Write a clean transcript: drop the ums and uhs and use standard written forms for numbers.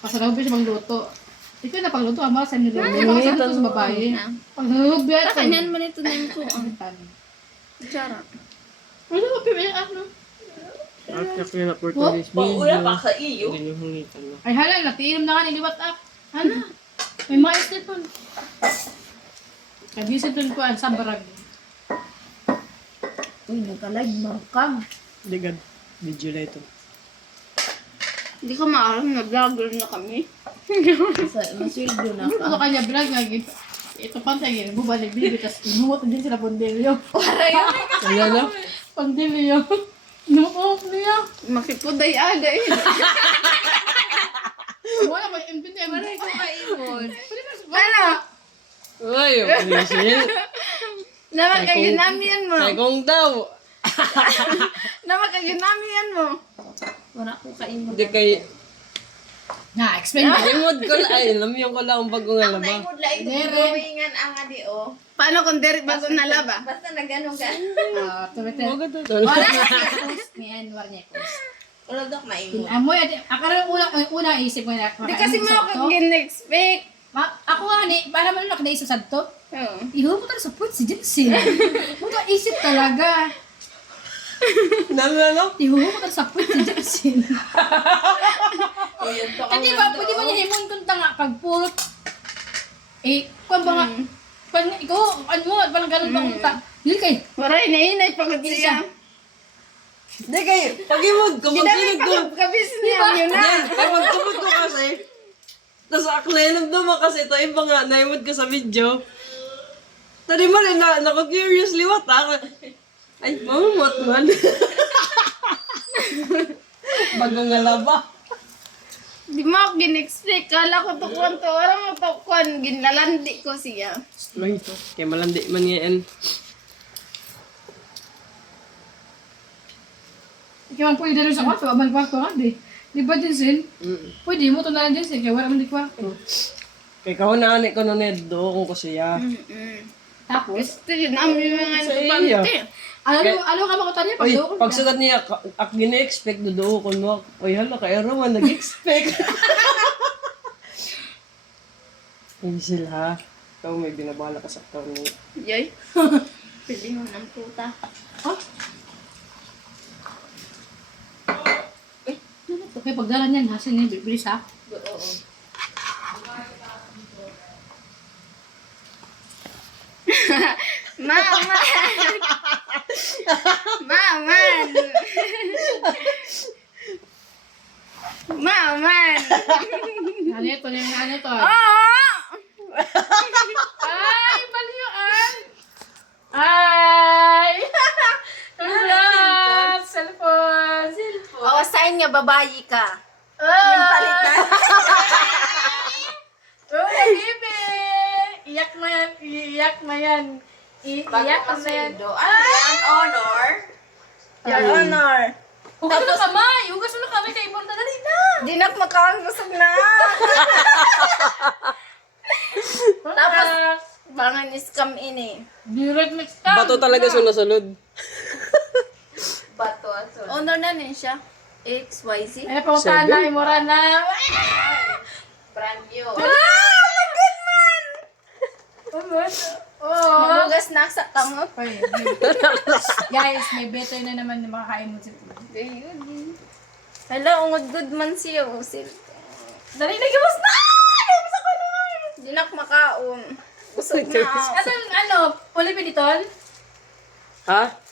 pasalabi siya magluto. Ikaw na pagluto, ama sa nilo. Mga sa sa babae. Pagluto, Kanyan man ito na ko. Charot. Ano ba pipili ano? After ko na Portuguese video. Wala pa sa iyo. Hindi yung hungitan mo. Ay hala, natiinom na nga ni liwat up. Hala, may mais dito. Kabisa dun ko ang sabarag. Uy, nagkalag, makam. Hindi gad. Video na ito. Hindi ko maalam na vlogger na kami. Masildo na Ano ka. kanya vlog nga gid. Ito pantay gid, bubalik bibi tas inuot din sila pondelyo. Wala na? Pondelyo. Nuot niya. Makipuday aga eh. Wala ba impinte mo? Maray ko kaimon. Ano? Ay, yung Namakaginamian mo. Ay, kung daw. Namakaginamian mo. Wala ko kaimon. Hindi kay... Na, explain mo. Limod ko lang. Ay, lamyon ko lang ang bagong alaba. Naimod lang ito gawingan ang adi o. Paano kung diri bago nalaba? Basta nagano ka. Tumete. Huwag ito. Wala na post ni Anwar niya post. Wala dok maimod. Amoy akara una isip mo na. Di kasi mo ako gin-expect. Ako nga ni, para man lang naisip sa to. Oo. Iho mo talaga support si Jensen. Mo isip talaga. Ano? Iho mo talaga support si Jensen. O yun to. Kasi ba, pwede mo niya himon kung tanga pagpulot. Eh, kung ba nga, pag ikaw, ano mo, parang ganun ba kung ta. Yun kay, Waray, nainay pagod siya. Hindi kay... Pag-imod ko, Dami magsinag ko. pagod kabis niya. Yun na. Yan, ay magtumod ko kasi. Tapos akla, nagduma kasi ito. Iba nga, naimod ko sa video. Tadi mo rin na, nako-curious liwat ha. Ay, mamamot man. Bagong alaba. Di mo ako gin-expect. Kala ko tukuan to. Parang mo tukuan. Ginlalandi ko siya. Lang ito. Kaya malandi man yan. ikaw ang pwede rin sa kwarto, abang kwarto nga di. Di ba Jensen? Pwede mo to na Jensen, kaya wala man di kwarto. Kaya kahunaan ko nun do kung ko siya. Tapos, Gusto yun. Amoy mga Sa tupante. iya. ano ka makatanya pag Uy, doon? pagsugat niya, ak gina-expect do ko mo. Uy, hala, kaya raman, nag-expect. Hindi sila. Ikaw may binabala ka sa aktor mo. Yay. Pili mo ng puta. Okay, pagdala niyan, hasil niya, bibilis ha. Oo. Mama! Maman! Maman! Ano ito, ano ito? Oh! Ay, baliyuan! Ay! Hello! Cellphone! Awasain nga babayi ka. Yung palitan. Oh, baby! Iyak mo yan, iyak mo yan. Iyak mo yan. Ano yan? Honor? Your Honor. Hugas na kamay! Hugas na kamay kay Iborna. Dali na! Di na makakabusog na. Tapos, bangan scam ini. Direct next time. Bato talaga sunod-sunod. Bato aso. Honor na din siya. XYZ. Ay, napuntahan na, imura na. Brand new. Oh! Mabugas na sa kamot. Guys, may better na naman na makakain mo sa Ayun. Hala, ungod good man siya. Usil. Dali na, gabas na! Gabas ako na! Di na makaon. Busog na. Ano, ulipin itol? Ha?